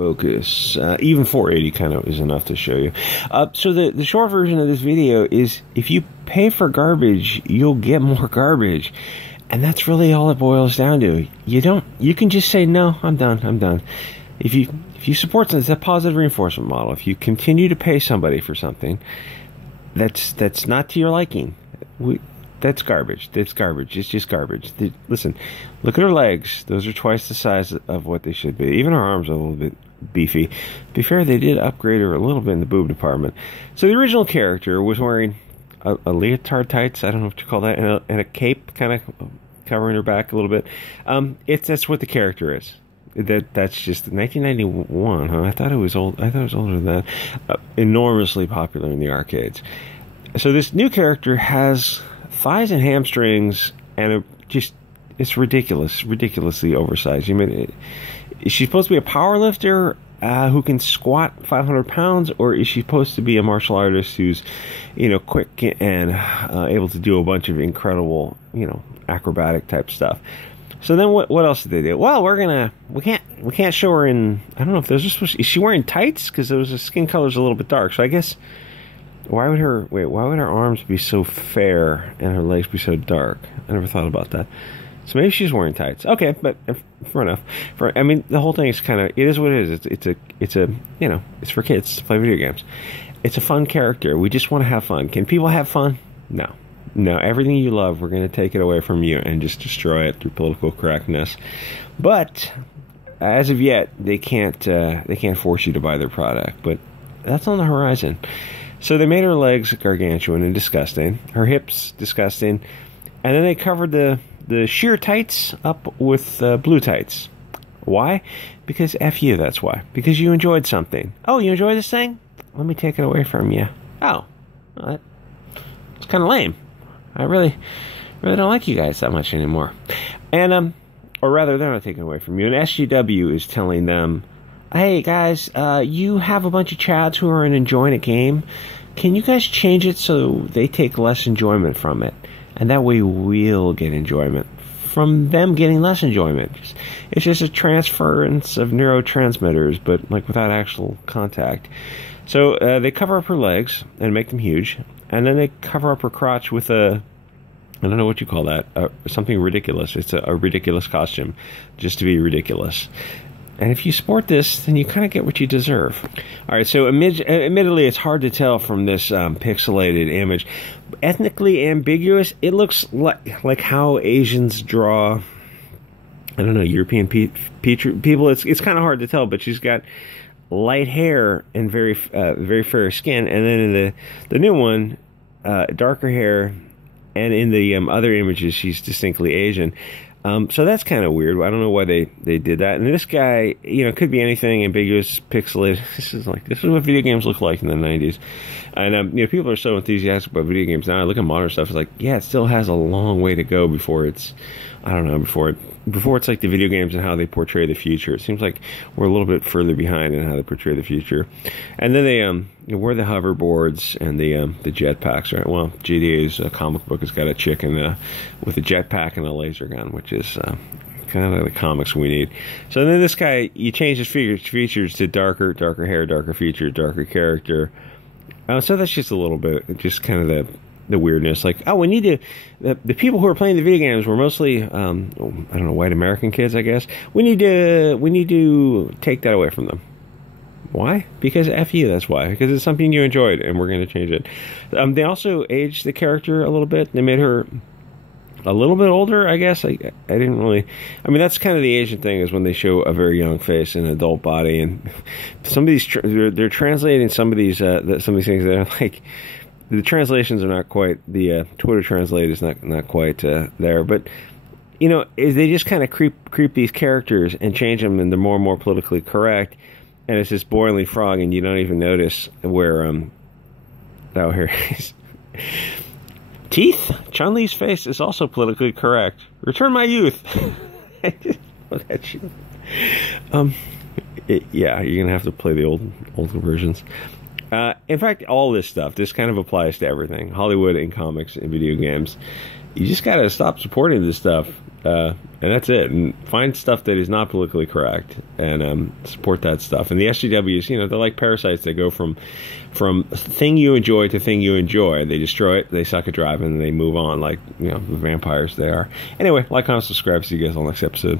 focus. Even 480 kind of is enough to show you. So the short version of this video is, if you pay for garbage, you'll get more garbage. And that's really all it boils down to. You can just say, no, I'm done. If you support it's a positive reinforcement model. If you continue to pay somebody for something that's not to your liking, that's garbage. It's just garbage. Listen, look at her legs. Those are twice the size of what they should be. Even her arms are a little bit beefy. To be fair, they did upgrade her a little bit in the boob department. So the original character was wearing a leotard tights, I don't know what you call that, and a cape kind of covering her back a little bit. That's what the character is. That's just 1991, huh? I thought it was old. I thought it was older than that. Enormously popular in the arcades. So this new character has thighs and hamstrings, and it's ridiculously oversized. Is she supposed to be a power lifter who can squat 500 pounds, or is she supposed to be a martial artist who's, quick and able to do a bunch of incredible, acrobatic type stuff? So then what else did they do? Well, we can't show her in, I don't know if those are supposed to, is she wearing tights? Because the skin color's a little bit dark. So I guess, why would her arms be so fair and her legs be so dark? I never thought about that. So maybe she's wearing tights. Okay, but fair enough. The whole thing is kind of, it is what it is. It's for kids to play video games. It's a fun character. We just want to have fun. Can people have fun? No. Everything you love, we're going to take it away from you and just destroy it through political correctness. But as of yet, they can't force you to buy their product. But that's on the horizon. So they made her legs gargantuan and disgusting, her hips disgusting, and then they covered the sheer tights up with blue tights. Why? Because F you, that's why. Because you enjoyed something. Oh, you enjoy this thing? Let me take it away from you. Oh, it's kind of lame. I really don't like you guys that much anymore. And, or rather, they're not taking it away from you. And SGW is telling them, hey, guys, you have a bunch of chads who are enjoying a game. Can you guys change it so they take less enjoyment from it? And that way we'll get enjoyment from them getting less enjoyment. It's just a transference of neurotransmitters, but without actual contact. So they cover up her legs and make them huge. And then they cover up her crotch with I don't know what you call that, something ridiculous. It's a ridiculous costume, just to be ridiculous. And if you sport this, then you kind of get what you deserve. All right, so admittedly, it's hard to tell from this pixelated image. Ethnically ambiguous, it looks like how Asians draw, I don't know, European people. It's kind of hard to tell, but she's got light hair and very fair skin. And then in the new one, darker hair. And in the other images, she's distinctly Asian. So that's kind of weird. I don't know why they did that. And this guy, could be anything, ambiguous, pixelated. This is what video games look like in the 90s. And, people are so enthusiastic about video games now. I look at modern stuff, it's like, yeah, it still has a long way to go before it's, I don't know, before it's like the video games and how they portray the future. It seems like we're a little bit further behind in how they portray the future. And then they wear the hoverboards and the jetpacks, right? Well, GDA's comic book has got a chick with a jetpack and a laser gun, which is kind of the comics we need. So then this guy, you change his features to darker hair, darker features, darker character. So that's just a little bit, just kind of the weirdness. Like, oh, we need to, the people who are playing the video games were mostly, I don't know, white American kids, I guess. We need to take that away from them. Why? Because F you, that's why. Because it's something you enjoyed, and we're going to change it. They also aged the character a little bit. They made her a little bit older, I guess. I didn't really, that's kind of the Asian thing, is when they show a very young face and an adult body, and some of these, they're translating some of these things that are like, the translations are not quite, the Twitter translate is not quite there, but they just kind of creep these characters and change them, and they're more and more politically correct, and it's this boiling frog, and you don't even notice where here is teeth. Chun-Li's face is also politically correct. Return my youth. Yeah, you're gonna have to play the older versions. In fact, all this stuff, this kind of applies to everything. Hollywood and comics and video games. You just got to stop supporting this stuff. And that's it. And find stuff that is not politically correct and support that stuff. And the SJWs, you know, they're like parasites. They go from thing you enjoy to thing you enjoy. They destroy it, they suck a drive, and they move on like, you know, the vampires they are. Anyway, like, comment, subscribe. See you guys on the next episode.